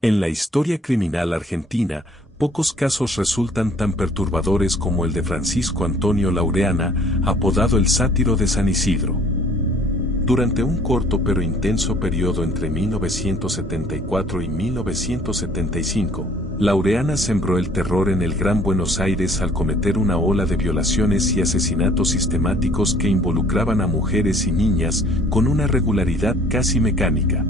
En la historia criminal argentina, pocos casos resultan tan perturbadores como el de Francisco Antonio Laureana, apodado el Sátiro de San Isidro. Durante un corto pero intenso periodo entre 1974 y 1975, Laureana sembró el terror en el Gran Buenos Aires al cometer una ola de violaciones y asesinatos sistemáticos que involucraban a mujeres y niñas con una regularidad casi mecánica.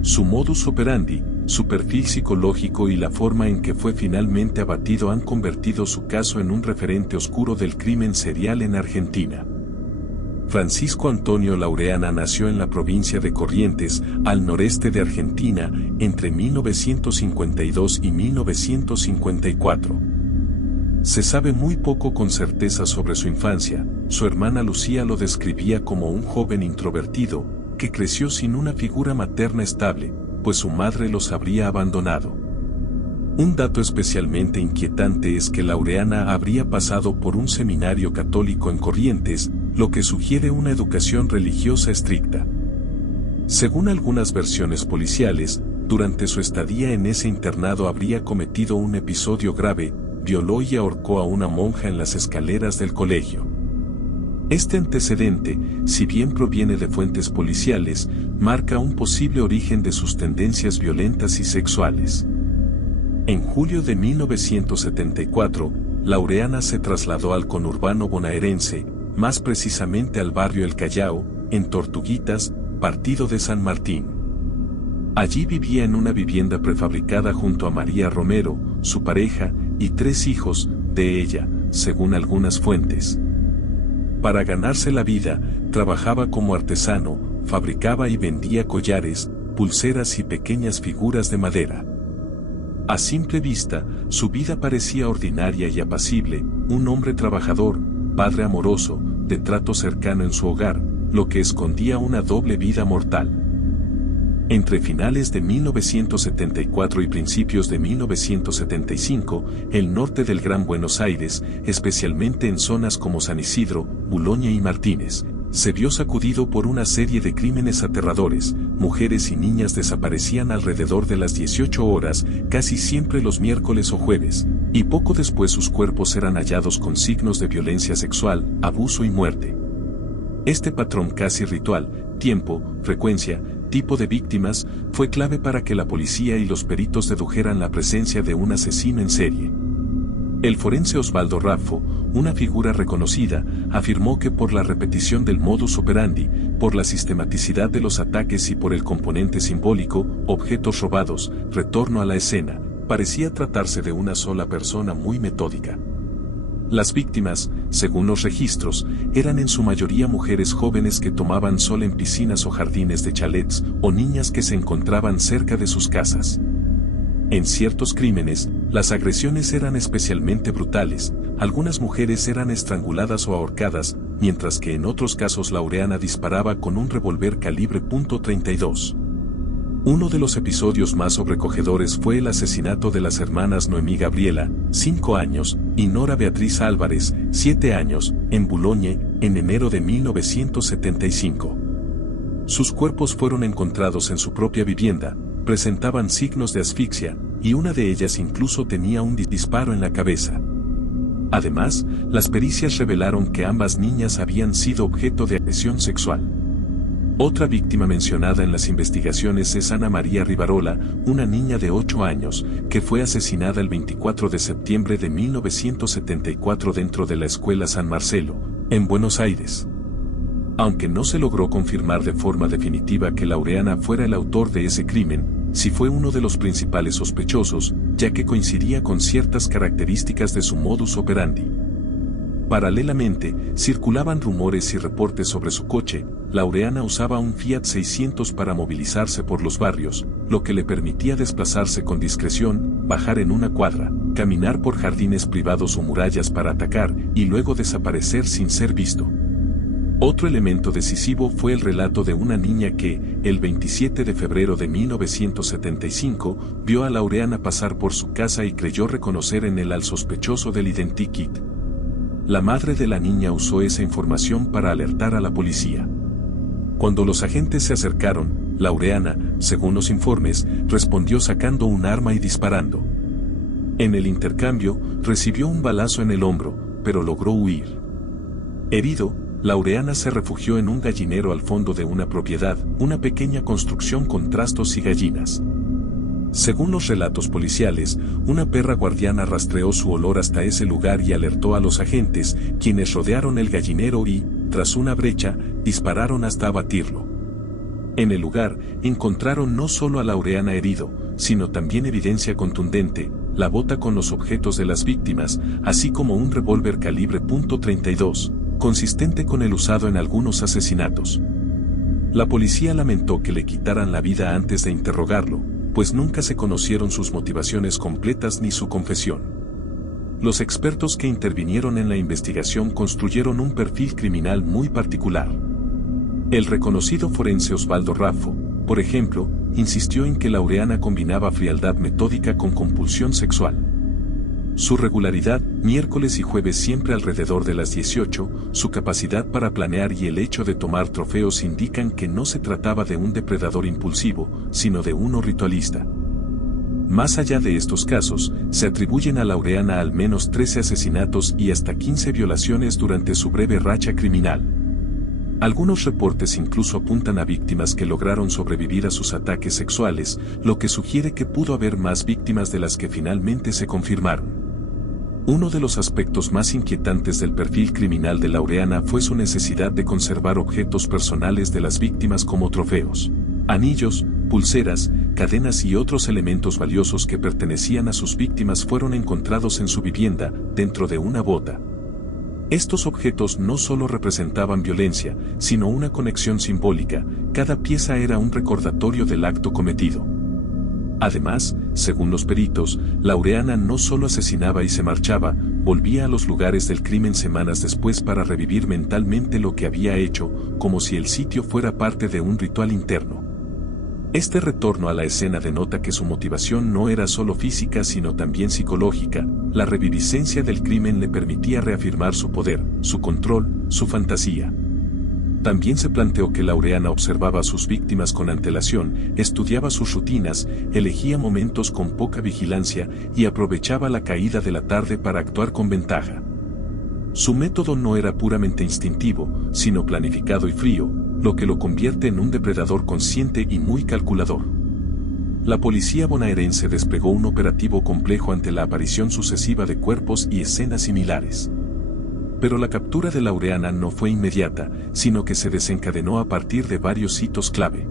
Su modus operandi, su perfil psicológico y la forma en que fue finalmente abatido han convertido su caso en un referente oscuro del crimen serial en Argentina. Francisco Antonio Laureana nació en la provincia de Corrientes, al noreste de Argentina, entre 1952 y 1954. Se sabe muy poco con certeza sobre su infancia. Su hermana Lucía lo describía como un joven introvertido, que creció sin una figura materna estable, pues su madre los habría abandonado. Un dato especialmente inquietante es que Laureana habría pasado por un seminario católico en Corrientes, lo que sugiere una educación religiosa estricta. Según algunas versiones policiales, durante su estadía en ese internado habría cometido un episodio grave, violó y ahorcó a una monja en las escaleras del colegio. Este antecedente, si bien proviene de fuentes policiales, marca un posible origen de sus tendencias violentas y sexuales. En julio de 1974, Laureana se trasladó al conurbano bonaerense, más precisamente al barrio El Callao, en Tortuguitas, partido de San Martín. Allí vivía en una vivienda prefabricada junto a María Romero, su pareja, y 3 hijos, de ella, según algunas fuentes. Para ganarse la vida, trabajaba como artesano, fabricaba y vendía collares, pulseras y pequeñas figuras de madera. A simple vista, su vida parecía ordinaria y apacible, un hombre trabajador, padre amoroso, de trato cercano en su hogar, lo que escondía una doble vida mortal. Entre finales de 1974 y principios de 1975, el norte del Gran Buenos Aires, especialmente en zonas como San Isidro, Boulogne y Martínez, se vio sacudido por una serie de crímenes aterradores. Mujeres y niñas desaparecían alrededor de las 18 horas, casi siempre los miércoles o jueves, y poco después sus cuerpos eran hallados con signos de violencia sexual, abuso y muerte. Este patrón casi ritual, tiempo, frecuencia, tipo de víctimas, fue clave para que la policía y los peritos dedujeran la presencia de un asesino en serie. El forense Osvaldo Raffo, una figura reconocida, afirmó que por la repetición del modus operandi, por la sistematicidad de los ataques y por el componente simbólico, objetos robados, retorno a la escena, parecía tratarse de una sola persona muy metódica. Las víctimas, según los registros, eran en su mayoría mujeres jóvenes que tomaban sol en piscinas o jardines de chalets, o niñas que se encontraban cerca de sus casas. En ciertos crímenes, las agresiones eran especialmente brutales, algunas mujeres eran estranguladas o ahorcadas, mientras que en otros casos Laureana disparaba con un revólver calibre .32. Uno de los episodios más sobrecogedores fue el asesinato de las hermanas Noemí Gabriela, 5 años, y Nora Beatriz Álvarez, 7 años, en Boulogne, en enero de 1975. Sus cuerpos fueron encontrados en su propia vivienda, presentaban signos de asfixia, y una de ellas incluso tenía un disparo en la cabeza. Además, las pericias revelaron que ambas niñas habían sido objeto de agresión sexual. Otra víctima mencionada en las investigaciones es Ana María Rivarola, una niña de 8 años, que fue asesinada el 24 de septiembre de 1974 dentro de la escuela San Marcelo, en Buenos Aires. Aunque no se logró confirmar de forma definitiva que Laureana fuera el autor de ese crimen, sí fue uno de los principales sospechosos, ya que coincidía con ciertas características de su modus operandi. Paralelamente, circulaban rumores y reportes sobre su coche. Laureana usaba un Fiat 600 para movilizarse por los barrios, lo que le permitía desplazarse con discreción, bajar en una cuadra, caminar por jardines privados o murallas para atacar, y luego desaparecer sin ser visto. Otro elemento decisivo fue el relato de una niña que, el 27 de febrero de 1975, vio a Laureana pasar por su casa y creyó reconocer en él al sospechoso del identikit. La madre de la niña usó esa información para alertar a la policía. Cuando los agentes se acercaron, Laureana, según los informes, respondió sacando un arma y disparando. En el intercambio, recibió un balazo en el hombro, pero logró huir. Herido, Laureana se refugió en un gallinero al fondo de una propiedad, una pequeña construcción con trastos y gallinas. Según los relatos policiales, una perra guardiana rastreó su olor hasta ese lugar y alertó a los agentes, quienes rodearon el gallinero y, tras una brecha, dispararon hasta abatirlo. En el lugar, encontraron no solo a Laureana herido, sino también evidencia contundente, la bota con los objetos de las víctimas, así como un revólver calibre .32, consistente con el usado en algunos asesinatos. La policía lamentó que le quitaran la vida antes de interrogarlo, pues nunca se conocieron sus motivaciones completas ni su confesión. Los expertos que intervinieron en la investigación construyeron un perfil criminal muy particular. El reconocido forense Osvaldo Raffo, por ejemplo, insistió en que Laureana combinaba frialdad metódica con compulsión sexual. Su regularidad, miércoles y jueves siempre alrededor de las 18, su capacidad para planear y el hecho de tomar trofeos indican que no se trataba de un depredador impulsivo, sino de uno ritualista. Más allá de estos casos, se atribuyen a Laureana al menos 13 asesinatos y hasta 15 violaciones durante su breve racha criminal. Algunos reportes incluso apuntan a víctimas que lograron sobrevivir a sus ataques sexuales, lo que sugiere que pudo haber más víctimas de las que finalmente se confirmaron. Uno de los aspectos más inquietantes del perfil criminal de Laureana fue su necesidad de conservar objetos personales de las víctimas como trofeos. Anillos, pulseras, cadenas y otros elementos valiosos que pertenecían a sus víctimas fueron encontrados en su vivienda, dentro de una bota. Estos objetos no solo representaban violencia, sino una conexión simbólica, cada pieza era un recordatorio del acto cometido. Además, según los peritos, Laureana no solo asesinaba y se marchaba, volvía a los lugares del crimen semanas después para revivir mentalmente lo que había hecho, como si el sitio fuera parte de un ritual interno. Este retorno a la escena denota que su motivación no era solo física sino también psicológica. La reviviscencia del crimen le permitía reafirmar su poder, su control, su fantasía. También se planteó que Laureana observaba a sus víctimas con antelación, estudiaba sus rutinas, elegía momentos con poca vigilancia y aprovechaba la caída de la tarde para actuar con ventaja. Su método no era puramente instintivo, sino planificado y frío, lo que lo convierte en un depredador consciente y muy calculador. La policía bonaerense desplegó un operativo complejo ante la aparición sucesiva de cuerpos y escenas similares. Pero la captura de Laureana no fue inmediata, sino que se desencadenó a partir de varios hitos clave.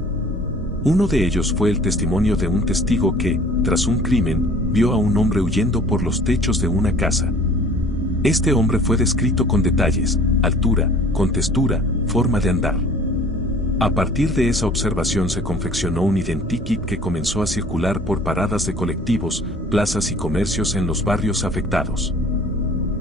Uno de ellos fue el testimonio de un testigo que, tras un crimen, vio a un hombre huyendo por los techos de una casa. Este hombre fue descrito con detalles, altura, contextura, forma de andar. A partir de esa observación se confeccionó un identikit que comenzó a circular por paradas de colectivos, plazas y comercios en los barrios afectados.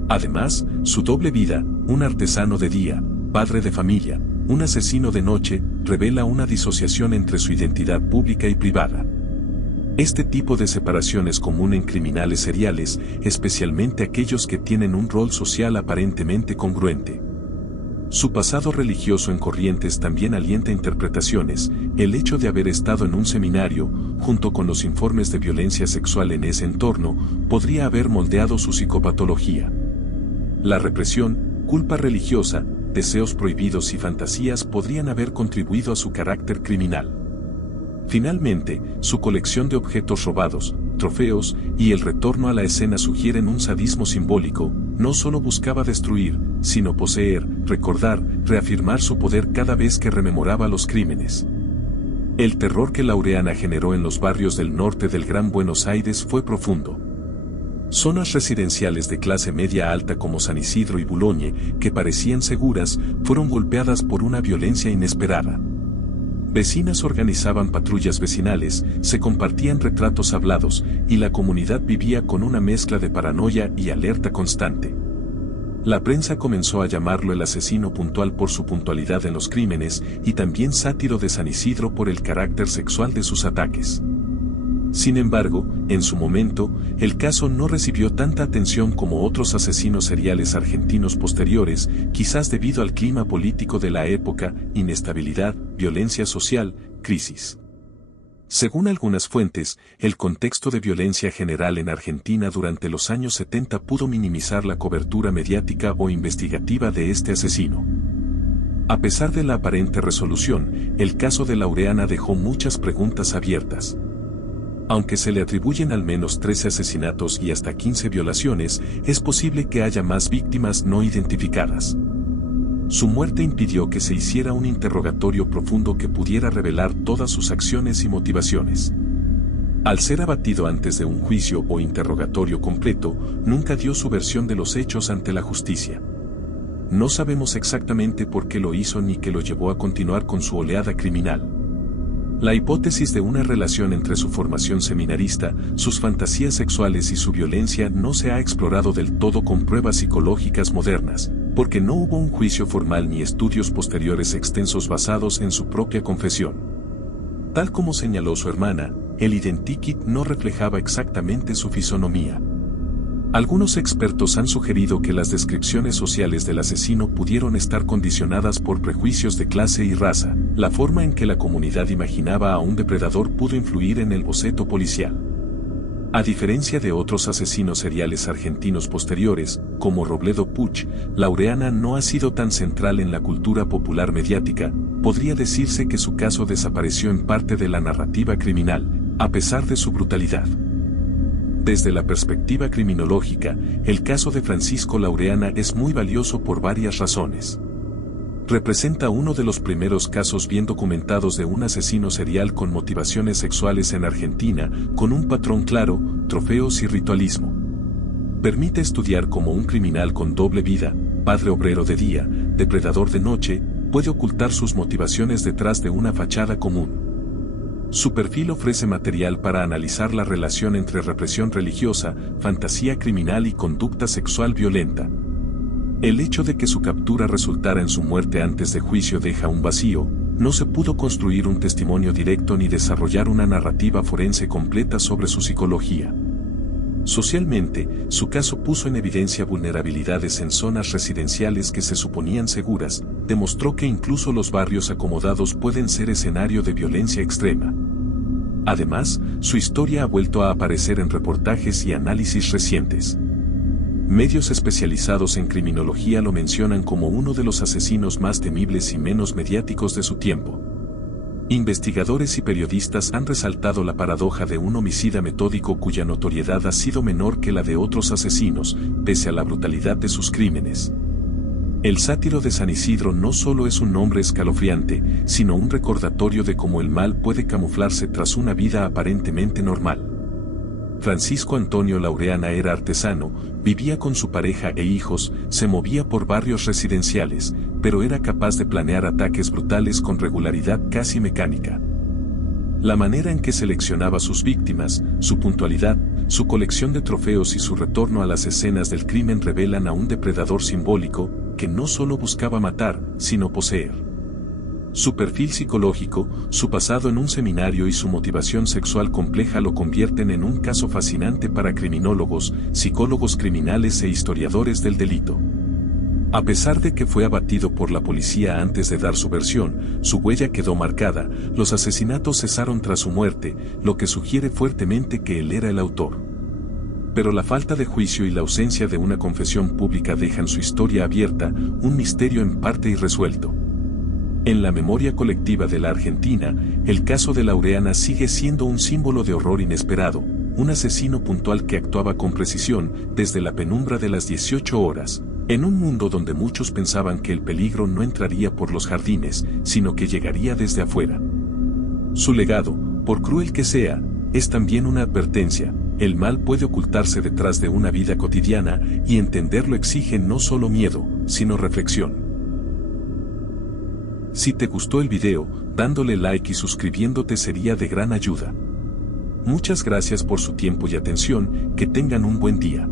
Además, su doble vida, un artesano de día, padre de familia, un asesino de noche, revela una disociación entre su identidad pública y privada. Este tipo de separación es común en criminales seriales, especialmente aquellos que tienen un rol social aparentemente congruente. Su pasado religioso en Corrientes también alienta interpretaciones. El hecho de haber estado en un seminario, junto con los informes de violencia sexual en ese entorno, podría haber moldeado su psicopatología. La represión, culpa religiosa, deseos prohibidos y fantasías podrían haber contribuido a su carácter criminal. Finalmente, su colección de objetos robados, trofeos y el retorno a la escena sugieren un sadismo simbólico. No solo buscaba destruir, sino poseer, recordar, reafirmar su poder cada vez que rememoraba los crímenes. El terror que Laureana generó en los barrios del norte del Gran Buenos Aires fue profundo. Zonas residenciales de clase media alta como San Isidro y Boulogne, que parecían seguras, fueron golpeadas por una violencia inesperada. Vecinas organizaban patrullas vecinales, se compartían retratos hablados, y la comunidad vivía con una mezcla de paranoia y alerta constante. La prensa comenzó a llamarlo el asesino puntual por su puntualidad en los crímenes, y también sátiro de San Isidro por el carácter sexual de sus ataques. Sin embargo, en su momento, el caso no recibió tanta atención como otros asesinos seriales argentinos posteriores, quizás debido al clima político de la época, inestabilidad, violencia social, crisis. Según algunas fuentes, el contexto de violencia general en Argentina durante los años 70 pudo minimizar la cobertura mediática o investigativa de este asesino. A pesar de la aparente resolución, el caso de Laureana dejó muchas preguntas abiertas. Aunque se le atribuyen al menos 13 asesinatos y hasta 15 violaciones, es posible que haya más víctimas no identificadas. Su muerte impidió que se hiciera un interrogatorio profundo que pudiera revelar todas sus acciones y motivaciones. Al ser abatido antes de un juicio o interrogatorio completo, nunca dio su versión de los hechos ante la justicia. No sabemos exactamente por qué lo hizo ni qué lo llevó a continuar con su oleada criminal. La hipótesis de una relación entre su formación seminarista, sus fantasías sexuales y su violencia no se ha explorado del todo con pruebas psicológicas modernas, porque no hubo un juicio formal ni estudios posteriores extensos basados en su propia confesión. Tal como señaló su hermana, el identikit no reflejaba exactamente su fisonomía. Algunos expertos han sugerido que las descripciones sociales del asesino pudieron estar condicionadas por prejuicios de clase y raza. La forma en que la comunidad imaginaba a un depredador pudo influir en el boceto policial. A diferencia de otros asesinos seriales argentinos posteriores, como Robledo Puch, Laureana no ha sido tan central en la cultura popular mediática. Podría decirse que su caso desapareció en parte de la narrativa criminal, a pesar de su brutalidad. Desde la perspectiva criminológica, el caso de Francisco Laureana es muy valioso por varias razones. Representa uno de los primeros casos bien documentados de un asesino serial con motivaciones sexuales en Argentina, con un patrón claro, trofeos y ritualismo. Permite estudiar cómo un criminal con doble vida, padre obrero de día, depredador de noche, puede ocultar sus motivaciones detrás de una fachada común. Su perfil ofrece material para analizar la relación entre represión religiosa, fantasía criminal y conducta sexual violenta. El hecho de que su captura resultara en su muerte antes de juicio deja un vacío. No se pudo construir un testimonio directo ni desarrollar una narrativa forense completa sobre su psicología. Socialmente, su caso puso en evidencia vulnerabilidades en zonas residenciales que se suponían seguras, demostró que incluso los barrios acomodados pueden ser escenario de violencia extrema. Además, su historia ha vuelto a aparecer en reportajes y análisis recientes. Medios especializados en criminología lo mencionan como uno de los asesinos más temibles y menos mediáticos de su tiempo. Investigadores y periodistas han resaltado la paradoja de un homicida metódico cuya notoriedad ha sido menor que la de otros asesinos, pese a la brutalidad de sus crímenes. El sátiro de San Isidro no solo es un nombre escalofriante, sino un recordatorio de cómo el mal puede camuflarse tras una vida aparentemente normal. Francisco Antonio Laureana era artesano, vivía con su pareja e hijos, se movía por barrios residenciales, pero era capaz de planear ataques brutales con regularidad casi mecánica. La manera en que seleccionaba sus víctimas, su puntualidad, su colección de trofeos y su retorno a las escenas del crimen revelan a un depredador simbólico, que no solo buscaba matar, sino poseer. Su perfil psicológico, su pasado en un seminario y su motivación sexual compleja lo convierten en un caso fascinante para criminólogos, psicólogos criminales e historiadores del delito. A pesar de que fue abatido por la policía antes de dar su versión, su huella quedó marcada, los asesinatos cesaron tras su muerte, lo que sugiere fuertemente que él era el autor. Pero la falta de juicio y la ausencia de una confesión pública dejan su historia abierta, un misterio en parte irresuelto. En la memoria colectiva de la Argentina, el caso de Laureana sigue siendo un símbolo de horror inesperado, un asesino puntual que actuaba con precisión desde la penumbra de las 18 horas, en un mundo donde muchos pensaban que el peligro no entraría por los jardines, sino que llegaría desde afuera. Su legado, por cruel que sea, es también una advertencia: el mal puede ocultarse detrás de una vida cotidiana, y entenderlo exige no solo miedo, sino reflexión. Si te gustó el video, dándole like y suscribiéndote sería de gran ayuda. Muchas gracias por su tiempo y atención, que tengan un buen día.